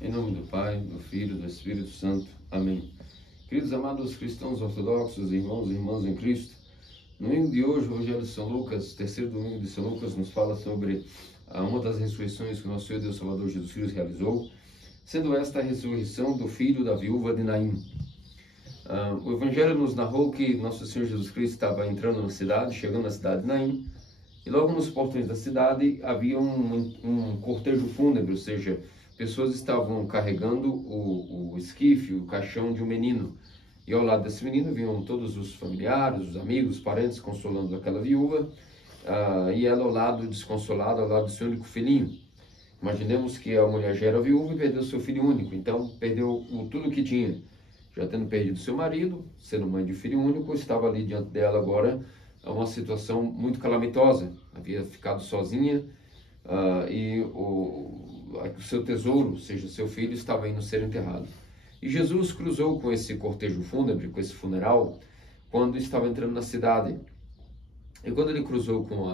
Em nome do Pai, do Filho e do Espírito Santo. Amém. Queridos amados cristãos ortodoxos, irmãos e irmãs em Cristo, no domingo de hoje, o Evangelho de São Lucas, terceiro domingo de São Lucas, nos fala sobre uma das ressurreições que o nosso Senhor Deus Salvador Jesus Cristo realizou, sendo esta a ressurreição do filho da viúva de Naim. O Evangelho nos narrou que nosso Senhor Jesus Cristo estava entrando na cidade, chegando na cidade de Naim, e logo nos portões da cidade havia um cortejo fúnebre, ou seja, pessoas estavam carregando o esquife, o caixão de um menino. E ao lado desse menino vinham todos os familiares, os amigos, os parentes consolando aquela viúva, e ela ao lado, desconsolada, ao lado do seu único filhinho. Imaginemos que a mulher já era viúva e perdeu seu filho único, então perdeu tudo o que tinha. Já tendo perdido seu marido, sendo mãe de filho único, estava ali diante dela agora uma situação muito calamitosa. Havia ficado sozinha e o seu tesouro, ou seja, seu filho, estava indo ser enterrado. E Jesus cruzou com esse cortejo fúnebre, com esse funeral, quando estava entrando na cidade. E quando ele cruzou com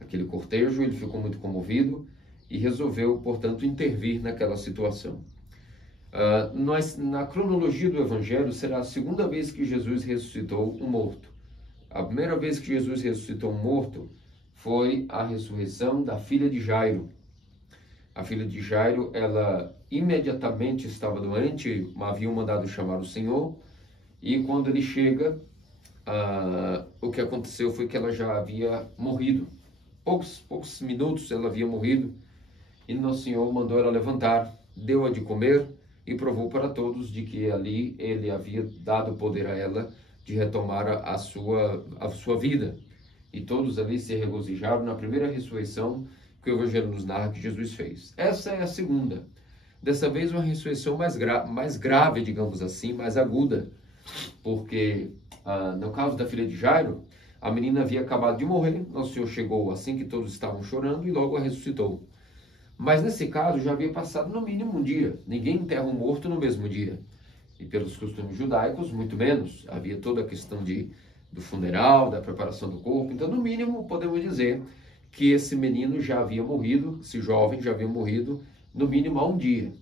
aquele cortejo, ele ficou muito comovido e resolveu, portanto, intervir naquela situação. Na cronologia do Evangelho, será a segunda vez que Jesus ressuscitou um morto. A primeira vez que Jesus ressuscitou um morto foi a ressurreição da filha de Jairo. A filha de Jairo, ela imediatamente estava doente, haviam mandado chamar o Senhor, e quando ele chega, o que aconteceu foi que ela já havia morrido. Poucos minutos ela havia morrido, e nosso Senhor mandou ela levantar, deu-a de comer e provou para todos de que ali ele havia dado poder a ela de retomar a sua vida. E todos ali se regozijaram na primeira ressurreição que o Evangelho nos narra que Jesus fez. Essa é a segunda. Dessa vez uma ressurreição mais grave, digamos assim, mais aguda. Porque no caso da filha de Jairo, a menina havia acabado de morrer, nosso Senhor chegou assim que todos estavam chorando e logo a ressuscitou. Mas nesse caso já havia passado no mínimo um dia. Ninguém enterra um morto no mesmo dia. E pelos costumes judaicos, muito menos. Havia toda a questão do funeral, da preparação do corpo. Então, no mínimo, podemos dizer que esse menino já havia morrido, esse jovem já havia morrido, no mínimo há um dia.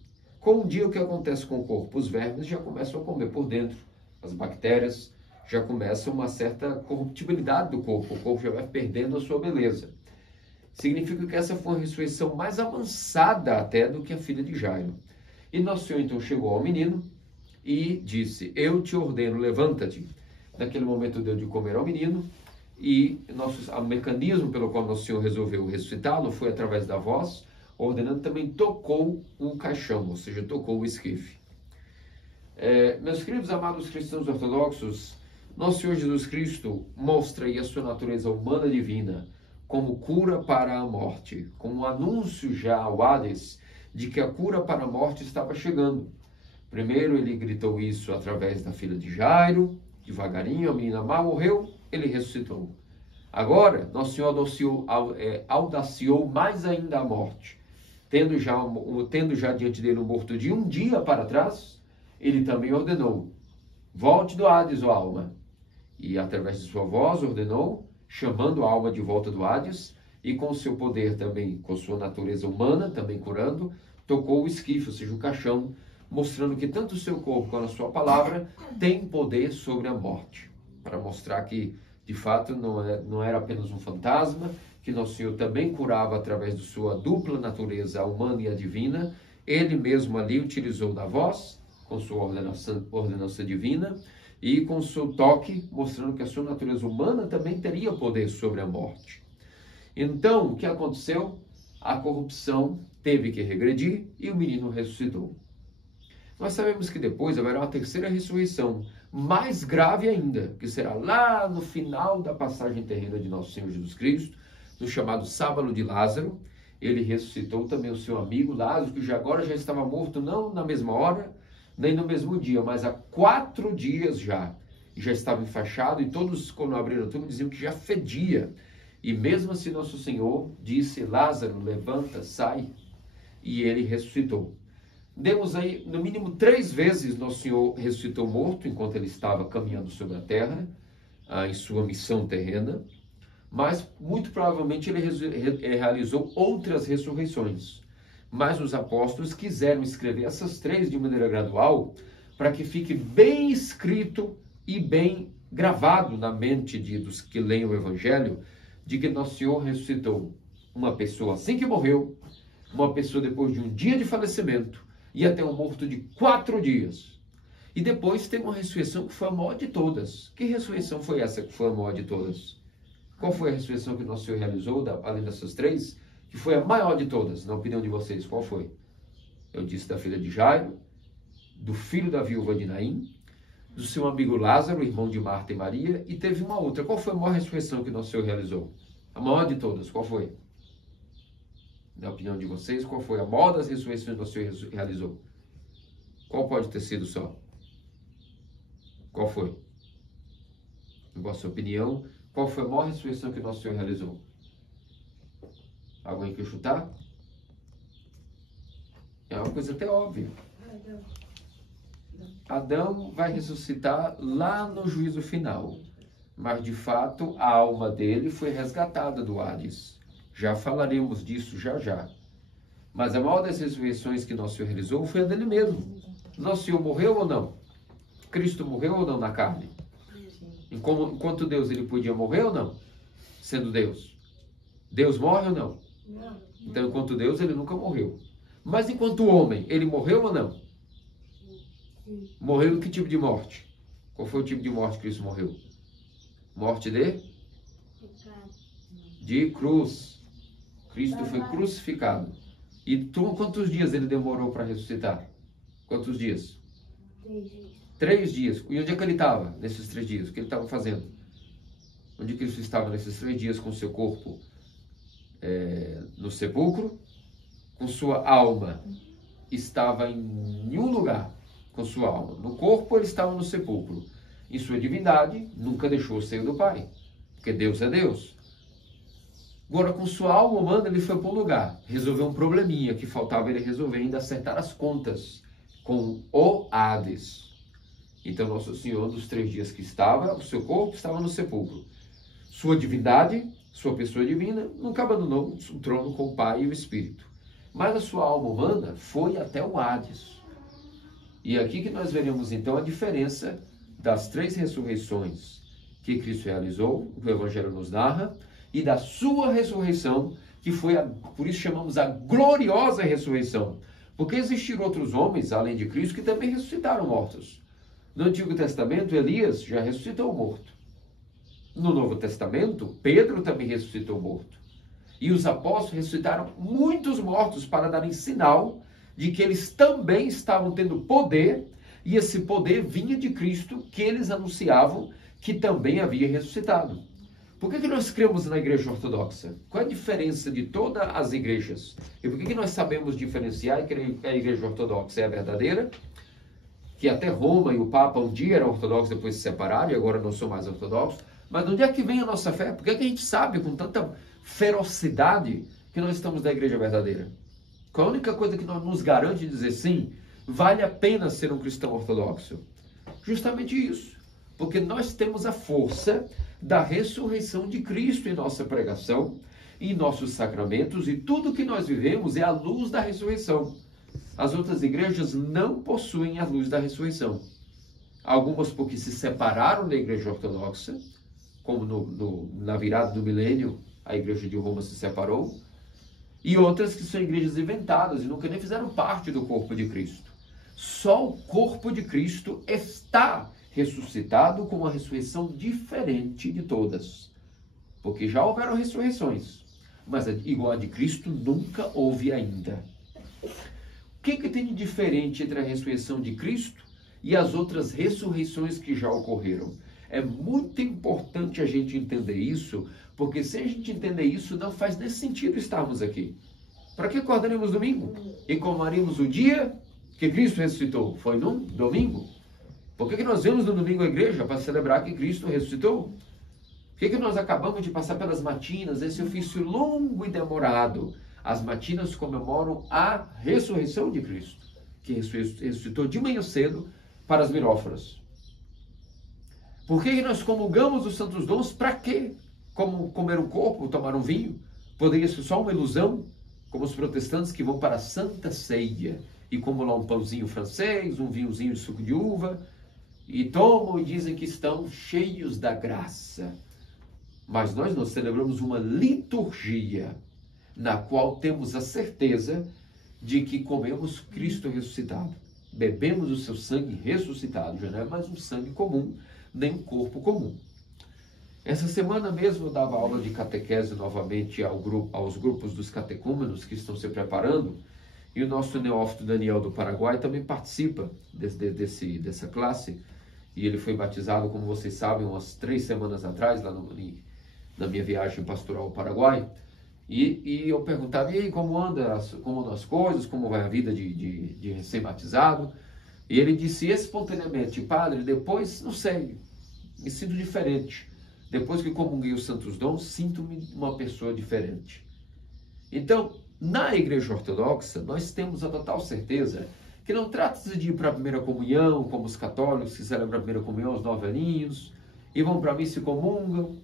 Com um dia, o que acontece com o corpo? Os vermes já começam a comer por dentro. As bactérias já começam uma certa corruptibilidade do corpo. O corpo já vai perdendo a sua beleza. Significa que essa foi uma ressurreição mais avançada até do que a filha de Jairo. E nosso Senhor então chegou ao menino e disse: eu te ordeno, levanta-te. Naquele momento deu de comer ao menino, e o mecanismo pelo qual nosso Senhor resolveu ressuscitá-lo foi através da voz, ordenando também tocou o caixão, ou seja, tocou o esquife. Meus queridos amados cristãos ortodoxos, nosso Senhor Jesus Cristo mostra aí a sua natureza humana divina como cura para a morte, como um anúncio já ao Hades de que a cura para a morte estava chegando. Primeiro ele gritou isso através da filha de Jairo, devagarinho, a menina mal morreu, ele ressuscitou. Agora, nosso Senhor audaciou mais ainda a morte. Tendo já diante dele um morto de um dia para trás, ele também ordenou: volte do Hades, ó alma. E através de sua voz ordenou, chamando a alma de volta do Hades, e com seu poder também, com sua natureza humana, também curando, tocou o esquife, ou seja, o caixão, mostrando que tanto o seu corpo quanto a sua palavra tem poder sobre a morte, para mostrar que, de fato, não era apenas um fantasma, que nosso Senhor também curava através de sua dupla natureza, a humana e a divina. Ele mesmo ali utilizou da voz, com sua ordenança divina, e com seu toque, mostrando que a sua natureza humana também teria poder sobre a morte. Então, o que aconteceu? A corrupção teve que regredir e o menino ressuscitou. Nós sabemos que depois haverá uma terceira ressurreição, mais grave ainda, que será lá no final da passagem terrena de nosso Senhor Jesus Cristo, no chamado Sábado de Lázaro. Ele ressuscitou também o seu amigo Lázaro, que agora já estava morto, não na mesma hora, nem no mesmo dia, mas há 4 dias já. E já estava enfaixado, e todos, quando abriram o túmulo, diziam que já fedia. E mesmo assim, nosso Senhor disse: Lázaro, levanta, sai. E ele ressuscitou. Demos aí, no mínimo 3 vezes, nosso Senhor ressuscitou morto, enquanto ele estava caminhando sobre a terra, em sua missão terrena. Mas, muito provavelmente, ele realizou outras ressurreições. Mas os apóstolos quiseram escrever essas três de maneira gradual, para que fique bem escrito e bem gravado na mente dos que leem o Evangelho, de que Nosso Senhor ressuscitou uma pessoa assim que morreu, uma pessoa depois de um dia de falecimento, e até um morto de 4 dias. E depois tem uma ressurreição que foi a maior de todas. Que ressurreição foi essa que foi a maior de todas? Qual foi a ressurreição que Nosso Senhor realizou, além dessas três, que foi a maior de todas, na opinião de vocês? Qual foi? Eu disse da filha de Jairo, do filho da viúva de Naim, do seu amigo Lázaro, irmão de Marta e Maria, e teve uma outra. Qual foi a maior ressurreição que Nosso Senhor realizou? A maior de todas, qual foi? Na opinião de vocês, qual foi a maior das ressurreições que Nosso Senhor realizou? Qual pode ter sido só? Qual foi? Em vossa opinião, qual foi a maior ressurreição que Nosso Senhor realizou? Alguém quer chutar? É uma coisa até óbvia. Adão vai ressuscitar lá no juízo final. Mas, de fato, a alma dele foi resgatada do Hades. Já falaremos disso já já. Mas a maior das ressurreições que Nosso Senhor realizou foi a dele mesmo. Nosso Senhor morreu ou não? Cristo morreu ou não na carne? Enquanto Deus, ele podia morrer ou não? Sendo Deus. Deus morre ou não? Então, enquanto Deus, ele nunca morreu. Mas enquanto homem, ele morreu ou não? Morreu em que tipo de morte? Qual foi o tipo de morte que Cristo morreu? Morte de cruz. Cristo foi crucificado. E quantos dias ele demorou para ressuscitar? Quantos dias? 3 dias. E onde é que ele estava nesses 3 dias? O que ele estava fazendo? Onde Cristo estava nesses 3 dias com seu corpo? No sepulcro, com sua alma estava em nenhum lugar, com sua alma. No corpo ele estava no sepulcro. Em sua divindade, nunca deixou o seio do Pai, porque Deus é Deus. Agora, com sua alma humana, ele foi para um lugar, resolveu um probleminha que faltava ele resolver, ainda acertar as contas com o Hades. Então, Nosso Senhor, dos 3 dias que estava, o seu corpo estava no sepulcro. Sua divindade, sua pessoa divina, nunca abandonou o trono com o Pai e o Espírito. Mas a sua alma humana foi até o Hades. E é aqui que nós veremos, então, a diferença das 3 ressurreições que Cristo realizou, o Evangelho nos narra, e da sua ressurreição, que foi, por isso chamamos a gloriosa ressurreição. Porque existiram outros homens, além de Cristo, que também ressuscitaram mortos. No Antigo Testamento, Elias já ressuscitou morto. No Novo Testamento, Pedro também ressuscitou morto. E os apóstolos ressuscitaram muitos mortos para darem sinal de que eles também estavam tendo poder, e esse poder vinha de Cristo, que eles anunciavam que também havia ressuscitado. Por que nós cremos na Igreja Ortodoxa? Qual é a diferença de todas as igrejas? E por que nós sabemos diferenciar que a Igreja Ortodoxa é a verdadeira? Que até Roma e o Papa um dia eram ortodoxos, depois se separaram e agora não são mais ortodoxos. Mas de onde é que vem a nossa fé? Por que a gente sabe com tanta ferocidade que nós estamos na Igreja verdadeira? Qual a única coisa que nos garante dizer sim, vale a pena ser um cristão ortodoxo? Justamente isso. Porque nós temos a força da ressurreição de Cristo em nossa pregação, em nossos sacramentos, e tudo que nós vivemos é a luz da ressurreição. As outras igrejas não possuem a luz da ressurreição. Algumas porque se separaram da Igreja Ortodoxa, como na virada do milênio, a Igreja de Roma se separou, e outras que são igrejas inventadas e nunca nem fizeram parte do corpo de Cristo. Só o corpo de Cristo está ressuscitado com uma ressurreição diferente de todas. Porque já houveram ressurreições, mas igual a de Cristo nunca houve ainda. O que tem de diferente entre a ressurreição de Cristo e as outras ressurreições que já ocorreram? É muito importante a gente entender isso, porque se a gente entender isso, não faz nem sentido estarmos aqui. Para que acordaremos domingo? E comemoraríamos o dia que Cristo ressuscitou? Foi num domingo. Por que nós vemos no domingo a igreja? Para celebrar que Cristo ressuscitou. Por que nós acabamos de passar pelas matinas, esse ofício longo e demorado? As matinas comemoram a ressurreição de Cristo, que ressuscitou de manhã cedo para as miróforas. Por que nós comungamos os santos dons? Para quê? Como comer um corpo, tomar um vinho? Poderia ser só uma ilusão? como os protestantes que vão para a Santa Ceia e comem lá um pãozinho francês, um vinhozinho de suco de uva, e tomam e dizem que estão cheios da graça. Mas nós celebramos uma liturgia na qual temos a certeza de que comemos Cristo ressuscitado. Bebemos o seu sangue ressuscitado. Já não é mais um sangue comum, nem um corpo comum. Essa semana mesmo eu dava aula de catequese novamente aos grupos dos catecúmenos que estão se preparando. E o nosso neófito Daniel do Paraguai também participa dessa classe. E ele foi batizado, como vocês sabem, umas 3 semanas atrás, lá na minha viagem pastoral ao Paraguai. E eu perguntava, e aí, como andam as coisas, como vai a vida de recém-batizado? E ele disse espontaneamente, padre, depois, não sei, me sinto diferente. Depois que comunguei os santos dons, sinto-me uma pessoa diferente. Então, na Igreja Ortodoxa, nós temos a total certeza que não trata-se de ir para a primeira comunhão, como os católicos que celebram a primeira comunhão, os 9 aninhos, e vão para a missa e comungam,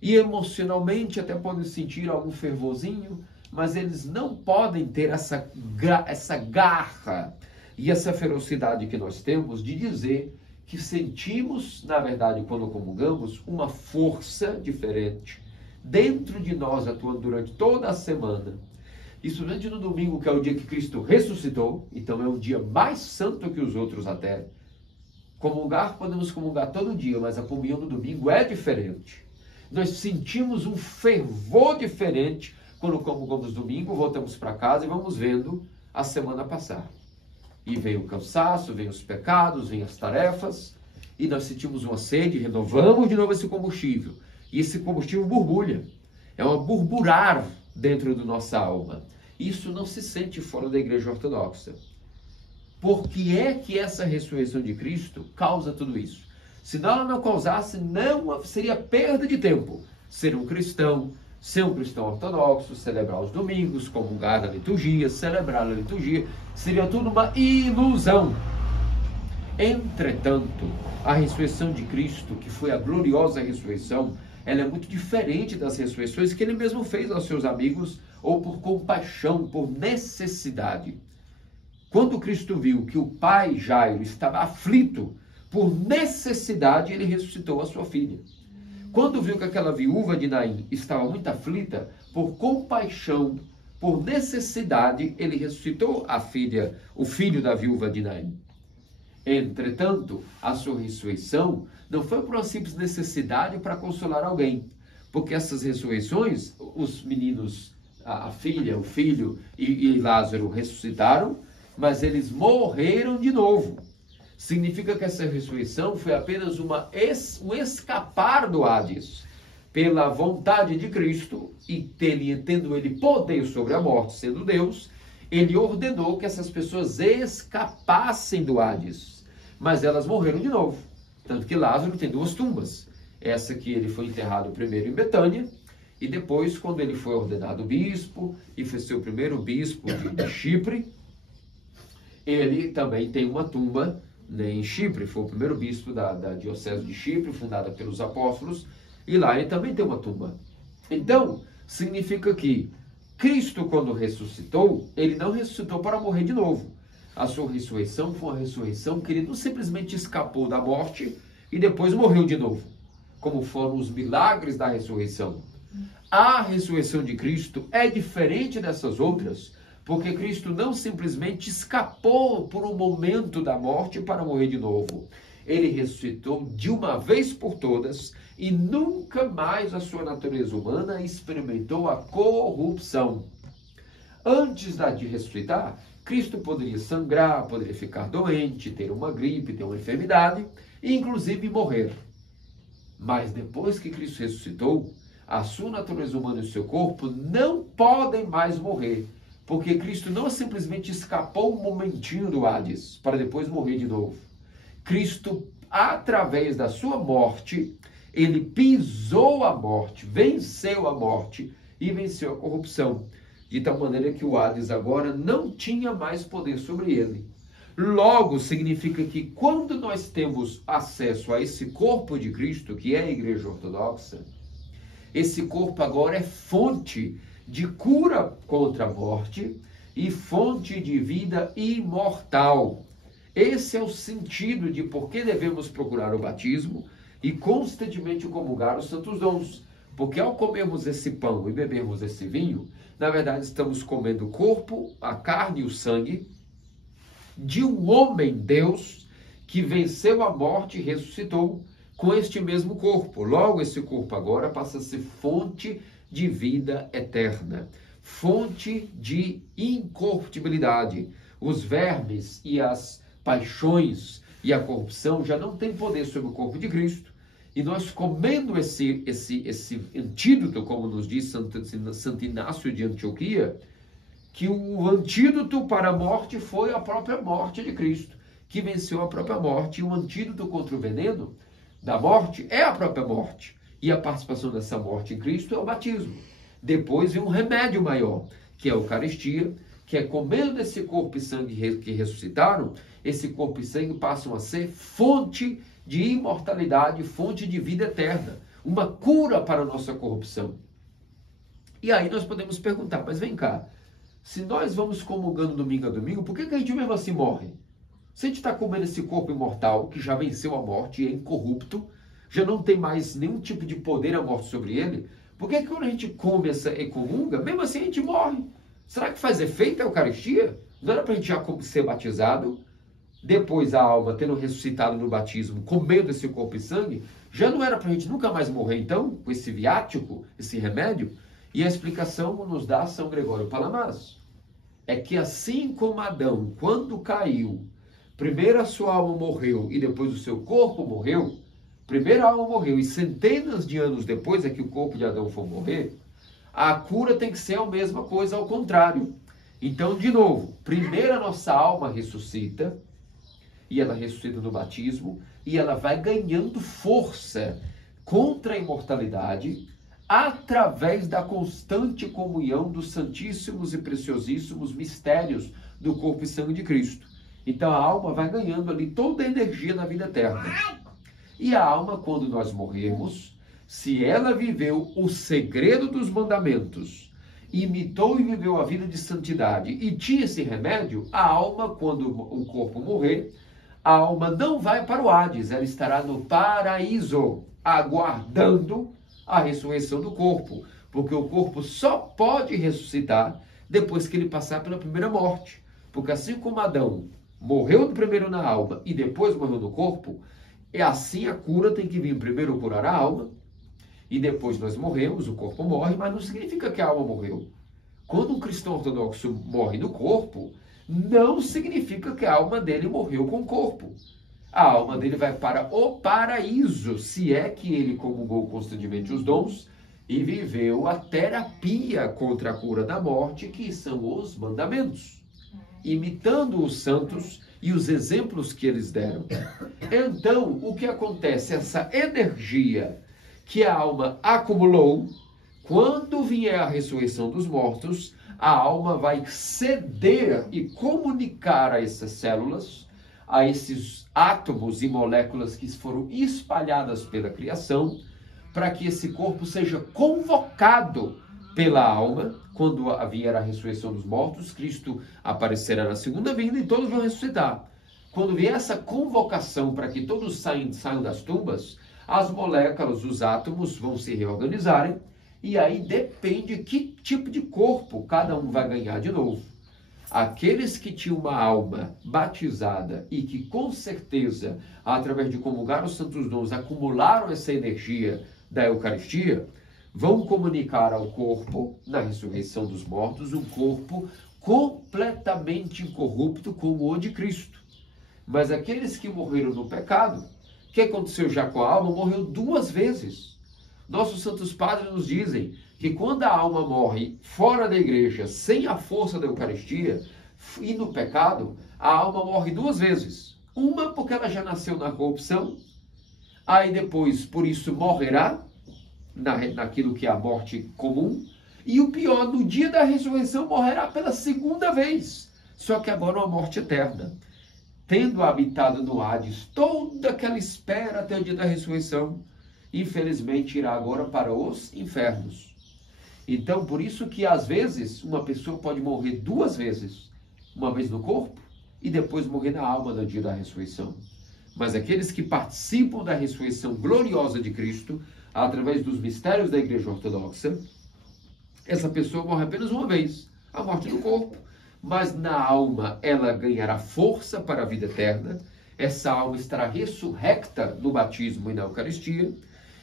e emocionalmente até podem sentir algum fervorzinho, mas eles não podem ter essa garra e essa ferocidade que nós temos de dizer que sentimos, na verdade, quando comungamos, uma força diferente dentro de nós, atuando durante toda a semana. Isso durante no domingo, que é o dia que Cristo ressuscitou, então é um dia mais santo que os outros até. Comungar, podemos comungar todo dia, mas a comunhão do domingo é diferente. Nós sentimos um fervor diferente quando comungamos domingo, voltamos para casa e vamos vendo a semana passar. E vem o cansaço, vem os pecados, vem as tarefas, e nós sentimos uma sede, renovamos de novo esse combustível. E esse combustível borbulha, é um burburar dentro da nossa alma. Isso não se sente fora da Igreja Ortodoxa. Por que é que essa ressurreição de Cristo causa tudo isso? Se ela não causasse, não seria perda de tempo ser um cristão ortodoxo, celebrar os domingos, comungar na liturgia, celebrar a liturgia, seria tudo uma ilusão. Entretanto, a ressurreição de Cristo, que foi a gloriosa ressurreição, ela é muito diferente das ressurreições que ele mesmo fez aos seus amigos, ou por compaixão, por necessidade. Quando Cristo viu que o pai Jairo estava aflito, por necessidade, ele ressuscitou a sua filha. Quando viu que aquela viúva de Naim estava muito aflita, por compaixão, por necessidade, ele ressuscitou o filho da viúva de Naim. Entretanto, a sua ressurreição não foi por uma simples necessidade para consolar alguém, porque essas ressurreições, os meninos, a filha, o filho e Lázaro ressuscitaram, mas eles morreram de novo. Significa que essa ressurreição foi apenas um escapar do Hades, pela vontade de Cristo, e tendo ele poder sobre a morte, sendo Deus, ele ordenou que essas pessoas escapassem do Hades, mas elas morreram de novo. Tanto que Lázaro tem 2 tumbas, essa que ele foi enterrado primeiro em Betânia, e depois, quando ele foi ordenado bispo, e foi seu primeiro bispo de Chipre, ele também tem uma tumba em Chipre, foi o primeiro bispo da diocese de Chipre, fundada pelos apóstolos, e lá ele também tem uma tumba. Então, significa que Cristo, quando ressuscitou, ele não ressuscitou para morrer de novo. A sua ressurreição foi uma ressurreição que ele não simplesmente escapou da morte e depois morreu de novo, como foram os milagres da ressurreição. A ressurreição de Cristo é diferente dessas outras, porque Cristo não simplesmente escapou por um momento da morte para morrer de novo. Ele ressuscitou de uma vez por todas e nunca mais a sua natureza humana experimentou a corrupção. Antes de ressuscitar, Cristo poderia sangrar, poderia ficar doente, ter uma gripe, ter uma enfermidade e inclusive morrer. Mas depois que Cristo ressuscitou, a sua natureza humana e o seu corpo não podem mais morrer. Porque Cristo não simplesmente escapou um momentinho do Hades para depois morrer de novo. Cristo, através da sua morte, ele pisou a morte, venceu a morte e venceu a corrupção. De tal maneira que o Hades agora não tinha mais poder sobre ele. Logo, significa que quando nós temos acesso a esse corpo de Cristo, que é a Igreja Ortodoxa, esse corpo agora é fonte de cura contra a morte e fonte de vida imortal. Esse é o sentido de por que devemos procurar o batismo e constantemente comungar os santos dons. Porque ao comermos esse pão e bebermos esse vinho, na verdade estamos comendo o corpo, a carne e o sangue de um homem-Deus que venceu a morte e ressuscitou com este mesmo corpo. Logo, esse corpo agora passa a ser fonte de vida eterna, fonte de incorruptibilidade. Os vermes e as paixões e a corrupção já não têm poder sobre o corpo de Cristo. E nós comendo esse antídoto, como nos diz Santo Inácio de Antioquia, que o antídoto para a morte foi a própria morte de Cristo, que venceu a própria morte. E o antídoto contra o veneno da morte é a própria morte. E a participação dessa morte em Cristo é o batismo. Depois vem um remédio maior, que é a Eucaristia, que é comendo desse corpo e sangue que ressuscitaram, esse corpo e sangue passam a ser fonte de imortalidade, fonte de vida eterna, uma cura para a nossa corrupção. E aí nós podemos perguntar, mas vem cá, se nós vamos comungando domingo a domingo, por que a gente mesmo assim morre? Se a gente está comendo esse corpo imortal, que já venceu a morte e é incorrupto, já não tem mais nenhum tipo de poder a morte sobre ele, por que quando a gente come e comunga, mesmo assim a gente morre? Será que faz efeito a Eucaristia? Não era para a gente já ser batizado? Depois a alma, tendo ressuscitado no batismo, comendo esse corpo e sangue, já não era para a gente nunca mais morrer então, com esse viático, esse remédio? E a explicação nos dá São Gregório Palamas. É que assim como Adão, quando caiu, primeiro a sua alma morreu e depois o seu corpo morreu, primeiro a alma morreu e centenas de anos depois é que o corpo de Adão foi morrer, a cura tem que ser a mesma coisa, ao contrário. Então, de novo, primeiro a nossa alma ressuscita, e ela ressuscita no batismo, e ela vai ganhando força contra a imortalidade através da constante comunhão dos santíssimos e preciosíssimos mistérios do corpo e sangue de Cristo. Então a alma vai ganhando ali toda a energia da vida eterna. E a alma, quando nós morrermos, se ela viveu o segredo dos mandamentos, imitou e viveu a vida de santidade e tinha esse remédio, a alma, quando o corpo morrer, a alma não vai para o Hades, ela estará no paraíso, aguardando a ressurreição do corpo, porque o corpo só pode ressuscitar depois que ele passar pela primeira morte, porque assim como Adão morreu primeiro na alma e depois morreu no corpo, é assim a cura tem que vir primeiro curar a alma, e depois nós morremos, o corpo morre, mas não significa que a alma morreu. Quando um cristão ortodoxo morre no corpo, não significa que a alma dele morreu com o corpo. A alma dele vai para o paraíso, se é que ele comungou constantemente os dons e viveu a terapia contra a cura da morte, que são os mandamentos, imitando os santos e os exemplos que eles deram. Então, o que acontece? Essa energia que a alma acumulou, quando vier a ressurreição dos mortos, a alma vai ceder e comunicar a essas células, a esses átomos e moléculas que foram espalhadas pela criação, para que esse corpo seja convocado pela alma. Quando vier a ressurreição dos mortos, Cristo aparecerá na segunda vinda e todos vão ressuscitar. Quando vier essa convocação para que todos saiam das tumbas, as moléculas, os átomos vão se reorganizarem, e aí depende que tipo de corpo cada um vai ganhar de novo. Aqueles que tinham uma alma batizada e que com certeza, através de comungar os santos dons, acumularam essa energia da Eucaristia, vão comunicar ao corpo, na ressurreição dos mortos, um corpo completamente incorrupto como o de Cristo. Mas aqueles que morreram no pecado, o que aconteceu já com a alma? Morreu duas vezes. Nossos santos padres nos dizem que quando a alma morre fora da igreja, sem a força da Eucaristia, e no pecado, a alma morre duas vezes. Uma porque ela já nasceu na corrupção, aí depois, por isso, morrerá naquilo que é a morte comum, e o pior, no dia da ressurreição, morrerá pela segunda vez, só que agora uma morte eterna, tendo habitado no Hades toda aquela espera até o dia da ressurreição, infelizmente irá agora para os infernos. Então, por isso que às vezes uma pessoa pode morrer duas vezes, uma vez no corpo e depois morrer na alma no dia da ressurreição. Mas aqueles que participam da ressurreição gloriosa de Cristo, através dos mistérios da Igreja Ortodoxa, essa pessoa morre apenas uma vez, a morte do corpo, mas na alma ela ganhará força para a vida eterna, essa alma estará ressurrecta no batismo e na Eucaristia,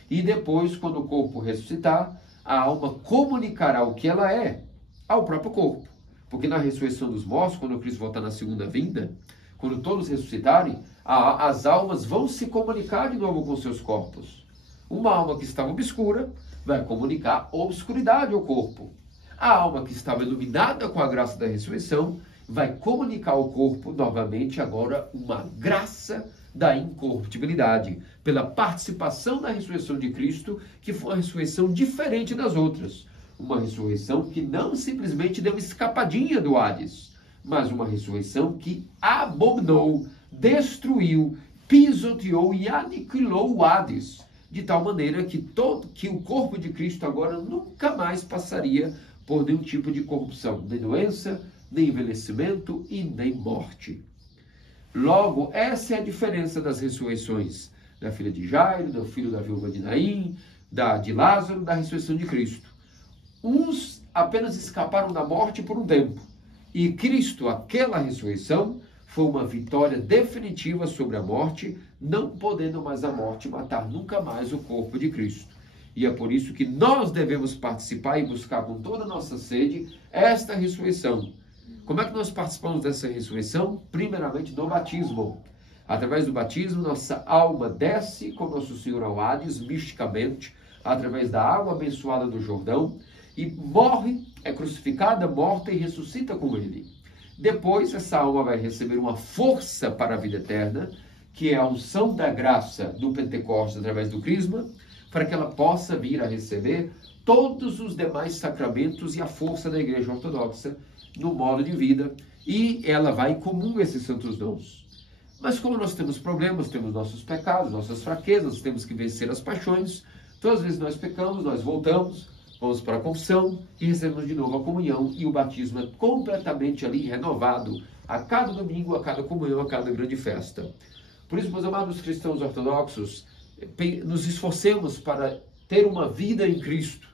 e depois, quando o corpo ressuscitar, a alma comunicará o que ela é ao próprio corpo. Porque na ressurreição dos mortos, quando Cristo voltar na segunda vinda, quando todos ressuscitarem, as almas vão se comunicar de novo com seus corpos. Uma alma que estava obscura vai comunicar obscuridade ao corpo. A alma que estava iluminada com a graça da ressurreição vai comunicar ao corpo novamente agora uma graça da incorruptibilidade, pela participação na ressurreição de Cristo, que foi uma ressurreição diferente das outras. Uma ressurreição que não simplesmente deu escapadinha do Hades, mas uma ressurreição que abominou, destruiu, pisoteou e aniquilou o Hades, de tal maneira que o corpo de Cristo agora nunca mais passaria por nenhum tipo de corrupção, nem doença, nem envelhecimento e nem morte. Logo, essa é a diferença das ressurreições da filha de Jairo, do filho da viúva de Naim, de Lázaro, da ressurreição de Cristo. Uns apenas escaparam da morte por um tempo, e Cristo, aquela ressurreição, foi uma vitória definitiva sobre a morte, não podendo mais a morte matar nunca mais o corpo de Cristo. E é por isso que nós devemos participar e buscar com toda a nossa sede esta ressurreição. Como é que nós participamos dessa ressurreição? Primeiramente no batismo. Através do batismo, nossa alma desce com Nosso Senhor ao Hades, misticamente, através da água abençoada do Jordão, e morre, é crucificada, morta e ressuscita com Ele. Depois, essa alma vai receber uma força para a vida eterna, que é a unção da graça do Pentecostes através do Crisma, para que ela possa vir a receber todos os demais sacramentos e a força da Igreja Ortodoxa no modo de vida, e ela vai em comum esses santos dons. Mas como nós temos problemas, temos nossos pecados, nossas fraquezas, temos que vencer as paixões, todas as vezes nós pecamos, nós voltamos, vamos para a confissão e recebemos de novo a comunhão, e o batismo é completamente ali renovado a cada domingo, a cada comunhão, a cada grande festa. Por isso, meus amados cristãos ortodoxos, nos esforcemos para ter uma vida em Cristo.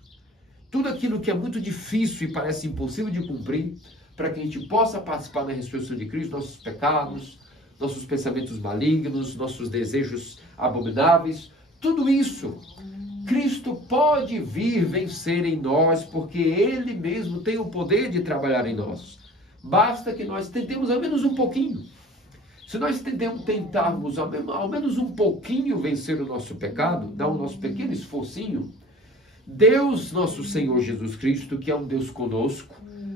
Tudo aquilo que é muito difícil e parece impossível de cumprir, para que a gente possa participar da ressurreição de Cristo, nossos pecados, nossos pensamentos malignos, nossos desejos abomináveis, tudo isso, Cristo pode vir vencer em nós, porque Ele mesmo tem o poder de trabalhar em nós. Basta que nós tentemos ao menos um pouquinho. Se nós tentarmos ao menos um pouquinho vencer o nosso pecado, dar o nosso pequeno esforcinho, Deus, nosso Senhor Jesus Cristo, que é um Deus conosco,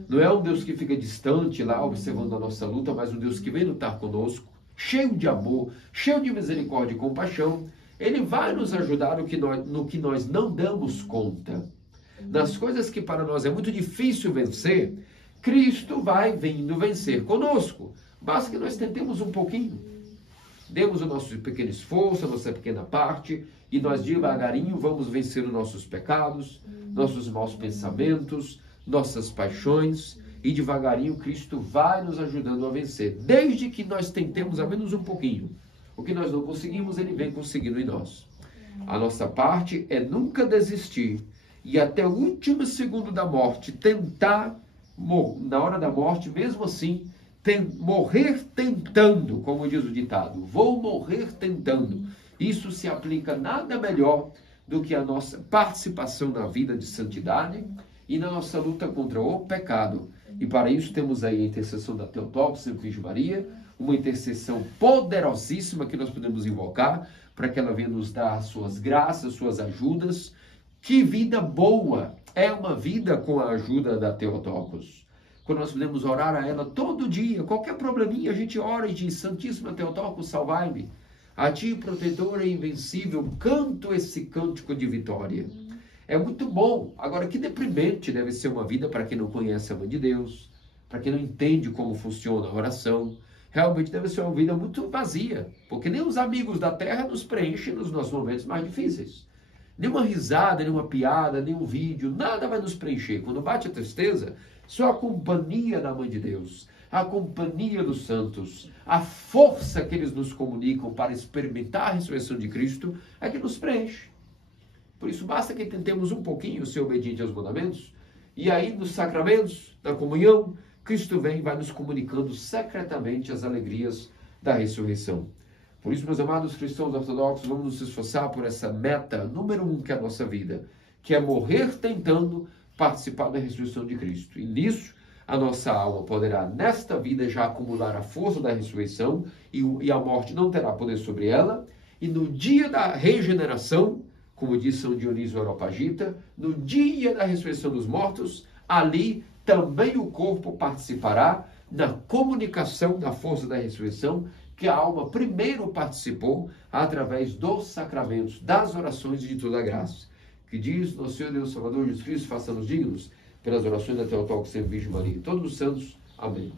não é um Deus que fica distante lá observando a nossa luta, mas um Deus que vem lutar conosco, cheio de amor, cheio de misericórdia e compaixão. Ele vai nos ajudar no que nós não damos conta. Nas coisas que para nós é muito difícil vencer, Cristo vai vindo vencer conosco. Basta que nós tentemos um pouquinho. Demos o nosso pequeno esforço, a nossa pequena parte, e nós devagarinho vamos vencer os nossos pecados, nossos maus pensamentos, nossas paixões, e devagarinho Cristo vai nos ajudando a vencer, desde que nós tentemos ao menos um pouquinho. O que nós não conseguimos, Ele vem conseguindo em nós. A nossa parte é nunca desistir, e até o último segundo da morte, tentar, na hora da morte, mesmo assim, morrer tentando, como diz o ditado, vou morrer tentando. Isso se aplica nada melhor do que a nossa participação na vida de santidade e na nossa luta contra o pecado. E para isso temos aí a intercessão da Teotocos, Santa Virgem Maria, uma intercessão poderosíssima que nós podemos invocar para que ela venha nos dar suas graças, suas ajudas. Que vida boa é uma vida com a ajuda da Teotocos. Quando nós podemos orar a ela todo dia, qualquer probleminha, a gente ora e diz: Santíssima Teotocos, salvai-me. A ti, protetora e invencível, canto esse cântico de vitória. É muito bom. Agora, que deprimente deve ser uma vida para quem não conhece a Mãe de Deus, para quem não entende como funciona a oração. Realmente deve ser uma vida muito vazia, porque nem os amigos da terra nos preenchem nos nossos momentos mais difíceis. Nenhuma risada, nenhuma piada, nenhum vídeo, nada vai nos preencher. Quando bate a tristeza, só a companhia da Mãe de Deus, a companhia dos santos, a força que eles nos comunicam para experimentar a ressurreição de Cristo é que nos preenche. Por isso, basta que tentemos um pouquinho ser obediente aos mandamentos, e aí nos sacramentos, na comunhão, Cristo vem e vai nos comunicando secretamente as alegrias da ressurreição. Por isso, meus amados cristãos ortodoxos, vamos nos esforçar por essa meta número 1 que é a nossa vida, que é morrer tentando participar da ressurreição de Cristo. E nisso, a nossa alma poderá, nesta vida, já acumular a força da ressurreição e a morte não terá poder sobre ela. E no dia da regeneração, como diz São Dionísio Areopagita, no dia da ressurreição dos mortos, ali também o corpo participará na comunicação da força da ressurreição, que a alma primeiro participou através dos sacramentos, das orações e de toda a graça. Que diz nosso Senhor Deus Salvador Jesus Cristo, faça-nos dignos pelas orações da Teotocos sempre Virgem Maria e todos os santos. Amém.